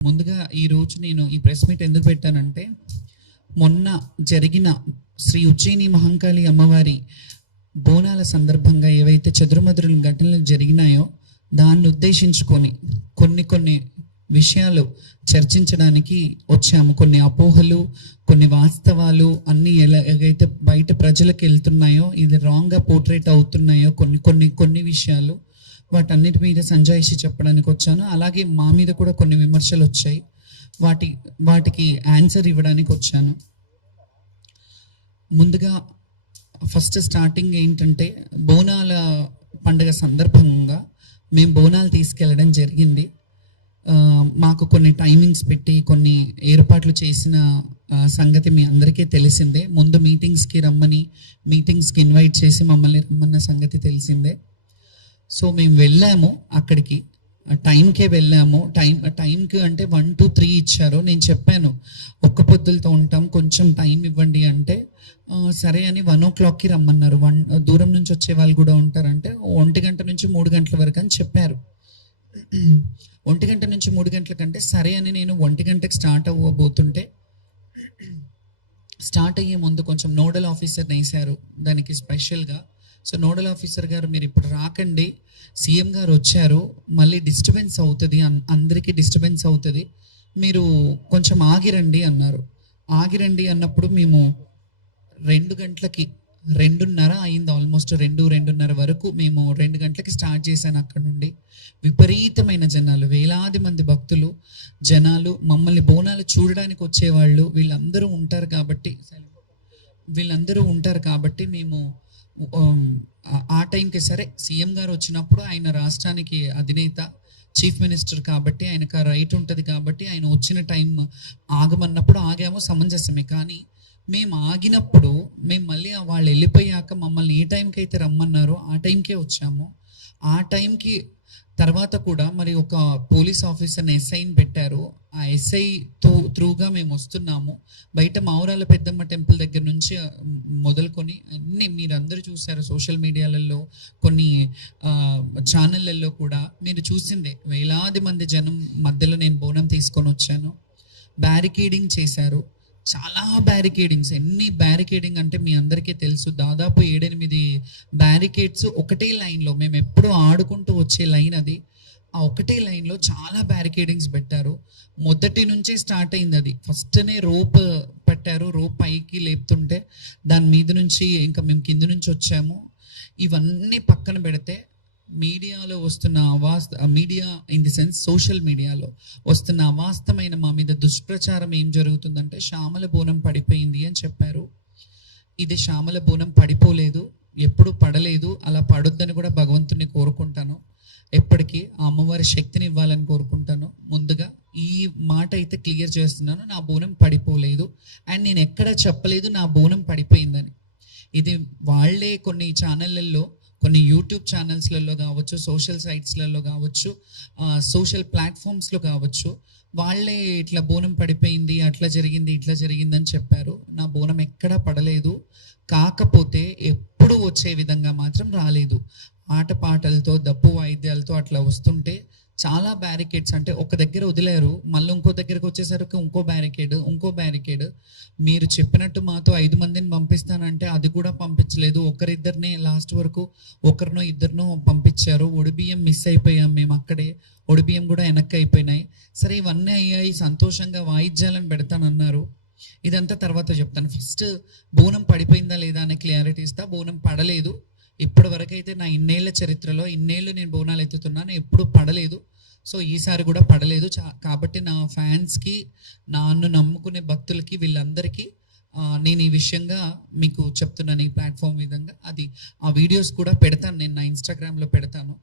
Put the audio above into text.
ముందుగా ఈరోజు నేను ఈ ప్రెస్ మీట్ ఎందుకు పెట్టానంటే, మొన్న జరిగిన శ్రీ ఉజ్జయిని మహంకాళి అమ్మవారి బోనాల సందర్భంగా ఏవైతే చెదురుమదురు ఘటనలు జరిగినాయో దాన్ని ఉద్దేశించుకొని కొన్ని విషయాలు చర్చించడానికి వచ్చాము. కొన్ని అపోహలు, కొన్ని వాస్తవాలు అన్నీ ఎలాగైతే బయట ప్రజలకు వెళ్తున్నాయో, ఇది రాంగ్గా పోర్ట్రేట్ అవుతున్నాయో కొన్ని విషయాలు, వాటన్నిటి మీద సంజాయిషి చెప్పడానికి వచ్చాను. అలాగే మా మీద కూడా కొన్ని విమర్శలు వచ్చాయి, వాటికి ఆన్సర్ ఇవ్వడానికి వచ్చాను. ముందుగా ఫస్ట్ స్టార్టింగ్ ఏంటంటే, బోనాల పండుగ సందర్భంగా మేము బోనాలు తీసుకెళ్ళడం జరిగింది. మాకు కొన్ని టైమింగ్స్ పెట్టి కొన్ని ఏర్పాట్లు చేసిన సంగతి మీ అందరికీ తెలిసిందే. ముందు మీటింగ్స్కి ఇన్వైట్ చేసి మమ్మల్ని రమ్మన్న సంగతి తెలిసిందే. సో మేము వెళ్ళాము, అక్కడికి టైంకే వెళ్ళాము. టైంకి అంటే 1 to 3 ఇచ్చారు. నేను చెప్పాను ఒక్క పొద్దులతో ఉంటాం, కొంచెం టైం ఇవ్వండి అంటే సరే అని 1 o'clockకి రమ్మన్నారు. దూరం నుంచి వచ్చే వాళ్ళు కూడా ఉంటారంటే 1 గంట నుంచి 3 గంటల వరకు అని చెప్పారు. 1 గంట నుంచి 3 గంటల కంటే సరే అని నేను 1 గంటకి స్టార్ట్ అవ్వబోతుంటే, స్టార్ట్ అయ్యే ముందు కొంచెం నోడల్ ఆఫీసర్ని వేశారు దానికి స్పెషల్గా. సో నోడల్ ఆఫీసర్ గారు, మీరు ఇప్పుడు రాకండి, సీఎం గారు వచ్చారు, మళ్ళీ డిస్టర్బెన్స్ అవుతుంది, అందరికీ డిస్టర్బెన్స్ అవుతుంది, మీరు కొంచెం ఆగిరండి అన్నారు. ఆగిరండి అన్నప్పుడు మేము 2 గంటలకి 2:30 అయింది, ఆల్మోస్ట్ 2:30 వరకు మేము 2 గంటలకి స్టార్ట్ చేశాను. అక్కడ నుండి విపరీతమైన జనాలు, వేలాది మంది భక్తులు, జనాలు, మమ్మల్ని బోనాలు చూడడానికి వచ్చేవాళ్ళు, వీళ్ళందరూ ఉంటారు కాబట్టి మేము ఆ టైంకి సరే, సీఎం గారు వచ్చినప్పుడు ఆయన రాష్ట్రానికి అధినేత, చీఫ్ మినిస్టర్ కాబట్టి ఆయనకు ఆ రైట్ ఉంటుంది కాబట్టి ఆయన వచ్చిన టైం ఆగమన్నప్పుడు ఆగాము, సమంజసమే. కానీ మేము ఆగినప్పుడు మేము మళ్ళీ వాళ్ళు వెళ్ళిపోయాక మమ్మల్ని ఏ టైంకి అయితే రమ్మన్నారో ఆ టైంకే వచ్చాము. ఆ టైంకి తర్వాత కూడా మరి ఒక పోలీస్ ఆఫీసర్ని ఎస్ఐని పెట్టారు. ఆ ఎస్ఐ త్రూగా మేము వస్తున్నాము. బయట మావురాల పెద్దమ్మ టెంపుల్ దగ్గర నుంచి మొదలుకొని అన్నీ మీరందరూ చూసారు సోషల్ మీడియాలలో, కొన్ని ఛానళ్ళల్లో కూడా మీరు చూసిందే. వేలాది మంది జనం మధ్యలో నేను బోనం తీసుకొని వచ్చాను. బ్యారికేడింగ్ చేశారు, చాలా బ్యారికేడింగ్స్. ఎన్ని బ్యారికేడింగ్ అంటే మీ అందరికీ తెలుసు, దాదాపు 7-8 బ్యారికేడ్స్ ఒకటే లైన్లో, మేము ఎప్పుడూ ఆడుకుంటూ వచ్చే లైన్ అది. ఆ ఒకటే లైన్లో చాలా బ్యారికేడింగ్స్ పెట్టారు. మొదటి నుంచే స్టార్ట్ అయింది అది. ఫస్ట్నే రోప్ పెట్టారు, రోప్ పైకి లేపుతుంటే దాని మీద నుంచి ఇంకా మేము కింద నుంచి వచ్చాము. ఇవన్నీ పక్కన పెడితే మీడియాలో వస్తున్న media in the sense social మీడియాలో వస్తున్న అవాస్తవమైన మా మీద దుష్ప్రచారం ఏం జరుగుతుందంటే, శ్యామల బోనం పడిపోయింది అని చెప్పారు. ఇది శ్యామల బోనం పడిపోలేదు, ఎప్పుడు పడలేదు, అలా పడొద్దని కూడా భగవంతుని కోరుకుంటాను. ఎప్పటికీ ఆ అమ్మవారి శక్తిని ఇవ్వాలని కోరుకుంటాను. ముందుగా ఈ మాట అయితే క్లియర్ చేస్తున్నాను, నా బోనం పడిపోలేదు. అండ్ నేను ఎక్కడ చెప్పలేదు నా బోనం పడిపోయిందని. ఇది వాళ్ళే కొన్ని ఛానళ్ళల్లో, కొన్ని యూట్యూబ్ ఛానల్స్లలో కావచ్చు, సోషల్ సైట్స్లలో కావచ్చు, సోషల్ ప్లాట్ఫామ్స్లో కావచ్చు, వాళ్ళే ఇట్లా బోనం పడిపోయింది, అట్లా జరిగింది, ఇట్లా జరిగింది అని చెప్పారు. నా బోనం ఎక్కడా పడలేదు. కాకపోతే ఎప్పుడు వచ్చే విధంగా మాత్రం రాలేదు. ఆటపాటలతో, దప్పు వాయిద్యాలతో అట్లా వస్తుంటే చాలా బ్యారికేడ్స్, అంటే ఒక దగ్గర వదిలేరు, మళ్ళీ ఇంకో దగ్గరకు వచ్చేసరికి ఇంకో బ్యారికేడ్. మీరు చెప్పినట్టు మాతో 5 మందిని పంపిస్తానంటే అది కూడా పంపించలేదు. ఒకరిద్దరినే లాస్ట్ వరకు, ఒకరినో ఇద్దరినో పంపించారు. ఒడిబియ్యం మిస్ అయిపోయాం మేము అక్కడే, ఒడిబియ్యం కూడా వెనక్కి అయిపోయినాయి. సరే ఇవన్నీ అయ్యాయి, సంతోషంగా వాయిద్యాలను పెడతానన్నారు. ఇదంతా తర్వాత చెప్తాను. ఫస్ట్ బోనం పడిపోయిందా లేదా అనే క్లారిటీ ఇస్తా. బోనం పడలేదు. ఇప్పటి వరకు అయితే నా ఇన్నేళ్ల చరిత్రలో, ఇన్నేళ్ళు నేను బోనాలు ఎత్తుతున్నాను, ఎప్పుడు పడలేదు. సో ఈసారి కూడా పడలేదు. కాబట్టి నా ఫ్యాన్స్కి, నన్ను నమ్ముకునే భక్తులకి, వీళ్ళందరికీ నేను ఈ విషయంగా మీకు చెప్తున్నాను. ఈ ప్లాట్ఫామ్ విధంగా ఆ వీడియోస్ కూడా పెడతాను, నేను నా ఇన్స్టాగ్రామ్లో పెడతాను.